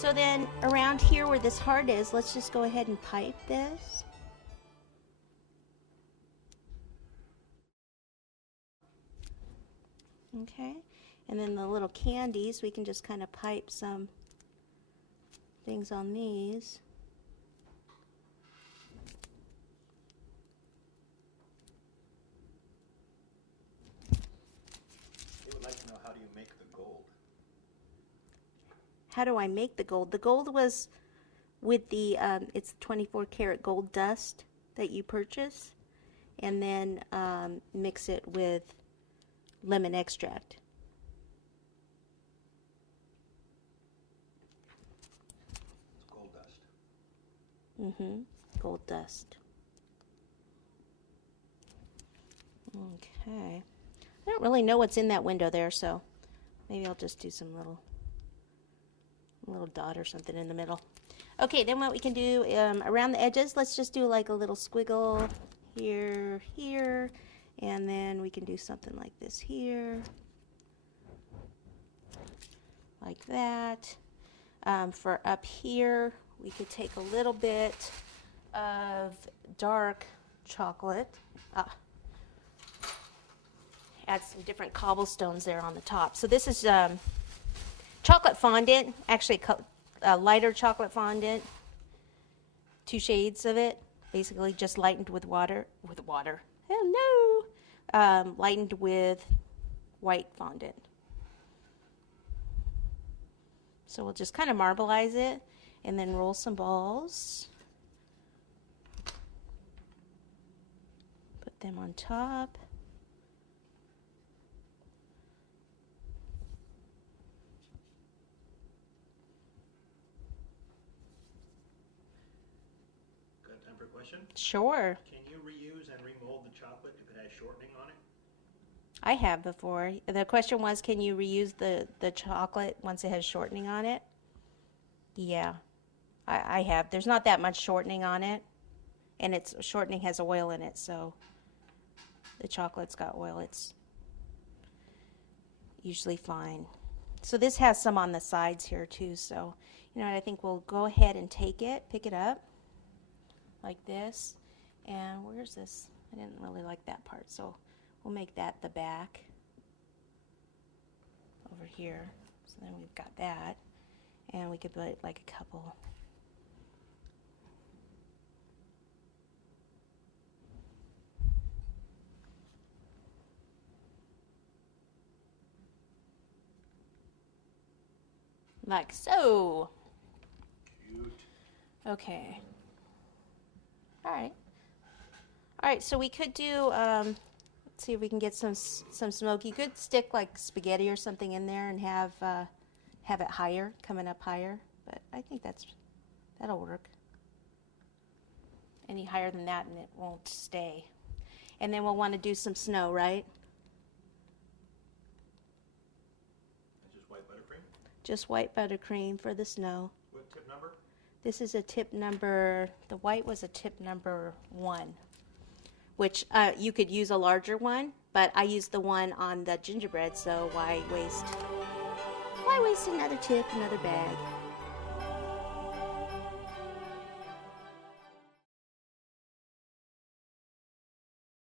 So then around here where this heart is, let's just go ahead and pipe this. Okay, and then the little candies, we can just kind of pipe some things on these. They would like to know, how do you make the gold? How do I make the gold? The gold was with the, it's 24 karat gold dust that you purchase, and then mix it with lemon extract. It's gold dust. Gold dust. Okay. I don't really know what's in that window there, so maybe I'll just do some little dot or something in the middle. Okay, then what we can do around the edges, let's just do like a little squiggle here, here, and then we can do something like this here, like that. For up here, we could take a little bit of dark chocolate. Add some different cobblestones there on the top. So this is chocolate fondant, actually lighter chocolate fondant, 2 shades of it, basically just lightened with water, hello, lightened with white fondant. So we'll just kind of marbleize it and then roll some balls. Put them on top. Got time for a question? Sure. Can you reuse and remold the chocolate if it has shortening on it? I have before. The question was, can you reuse the chocolate once it has shortening on it? Yeah, I have. There's not that much shortening on it, and its shortening has oil in it, so the chocolate's got oil. It's usually fine. So this has some on the sides here too, so you know what, I think we'll go ahead and take it, pick it up like this. And where's this? I didn't really like that part, so we'll make that the back over here. So then we've got that, and we could put like a couple. Like so. Cute. Okay. All right. All right, so we could do, let's see if we can get some smoke. You could stick like spaghetti or something in there and have it higher, coming up higher. But I think that'll work. Any higher than that and it won't stay. And then we'll want to do some snow, right? And just white buttercream? Just white buttercream for the snow. What tip number? This is a tip number, the white was a tip number 1, which you could use a larger one, but I used the one on the gingerbread, so why waste another tip, another bag?